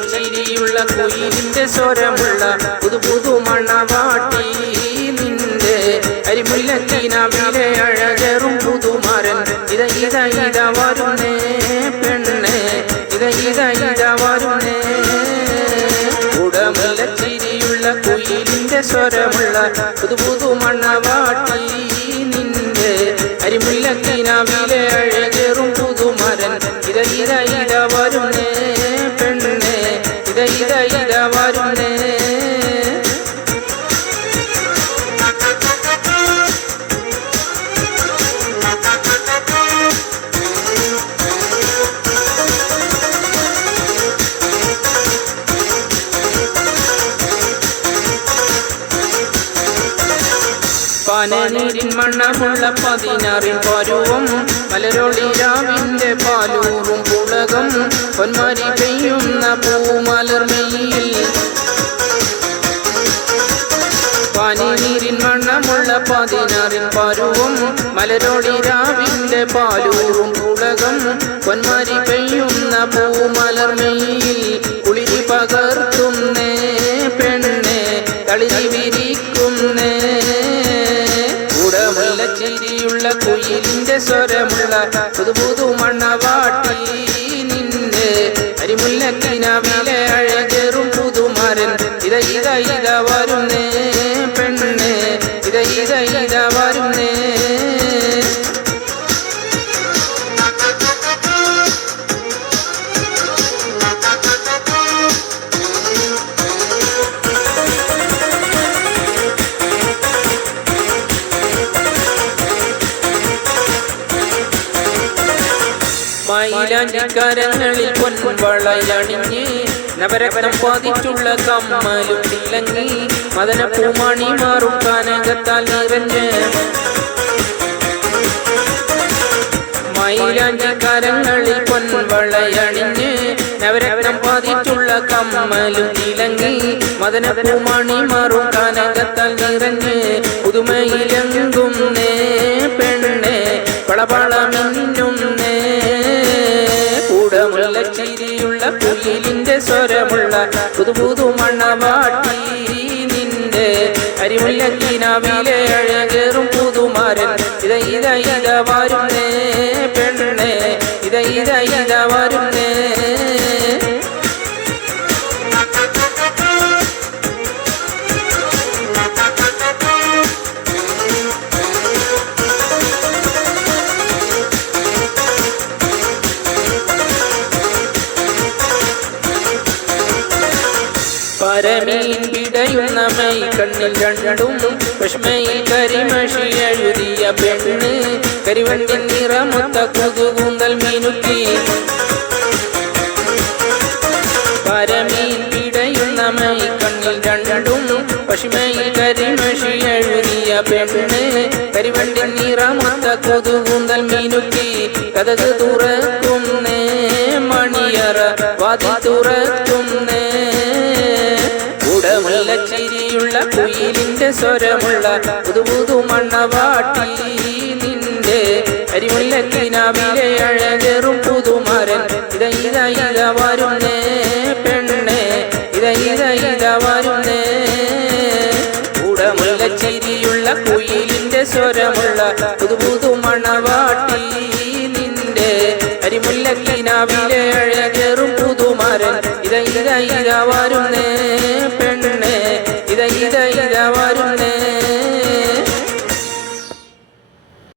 ഉടമുല്ലച്ചിരിയുള്ള കുയിലിന്റെ സ്വരമുള്ള പുതു പുതു മണവാട്ടി. പനനീരിൻ മണ്ണമുള്ള പതിനാറിൻ പരുവം മലരൊളിരാവിന്റെ പാലൂറും പുളകം പൊന്മാരി പെയ്യുന്ന പൂമലർമെയിൽ പനിനീരിൻ മണ്ണമുള്ള പതിനാറിൻ പരുവം മലരൊളിരാവിന്റെ പാലൂറും പുളകം പൊന്മാരി പെയ്യുന്ന പൂമലർമെയിൽ ചിരിയുള്ള കുയിലിന്റെ സ്വരമുള്ള പുതു പുതു മണ്ണവാട്ടി നിന്നെ. അരിമുല്ലക്കിനാവിലെ അഴകേറും പുതുമാരൻ. ഇത ഇത ഇത മൈലാഞ്ചിക്കരങ്ങളിൽ പൊൻവളയണിഞ്ഞ് നവരത്നം പാതിച്ചുള്ള കമ്മലും തിളങ്ങി മദന പൂമാണി മാറും കാനകത്താൽ നിറഞ്ഞ്. മൈലാഞ്ചിക്കരങ്ങളിൽ പൊൻവളയണിഞ്ഞ് നവരത്നം പാതിച്ചുള്ള കമ്മലും തിളങ്ങി മദന പൂമാണി മാറും കാനകത്താൽ നിറഞ്ഞ്. പുതുമയിലെങ്കും കുയിലിന്റെ സ്വരമുള്ള പുതു പുതു മണ്ണവാട്ടി. നിന്റെ അരിമുല്ലക്കിനാവിലെ അഴകേറും പുതുമാരൻ. ഇത ഇത ഇത വരുന്നേ. പരമീൻ പിടയുന്ന മൈ കണ്ണിൽ രണ്ടും പശ്മയിൽ കരിമഷി എഴുതിയ പെണ്ണ്. കരിവണ്ടിൻ നിറമൊത്ത കുതുകൂന്തൽ മീനുത്തി പരമീൻ പിടയുന്ന മൈ കണ്ണിൽ രണ്ടും പശ്മയിൽ കരിമഷി എഴുതിയ പെണ്ണ്. കരിവണ്ടിൻ നിറമൊത്ത കുതുകൂന്തൽ മീനുത്തി കഥക് തുറക്കുന്നേ മണിയറ വാതി തുറക്കുന്നേ സ്വരമുള്ള പുതുപുതു മണ്ണവാട്ടി. നിന്റെ അരിമുല്ലക്കിനാവിലെ അഴകേറും പുതുമാരൻ. ഇത ഇത ഇത വരുന്നേ പെണ്ണെ. ഇത ഇത ഇത വരുന്നേ. കൂടമുള്ള ചിരിയുള്ള കുയിലിന്റെ സ്വരമുള്ള പുതുപുതു മണ്ണവാട്ടി. നിന്റെ അരിമുല്ലക്കിനാവിലെ അഴകേറും പുതുമാരൻ. ഇത ഇത ഇത വരുന്നേ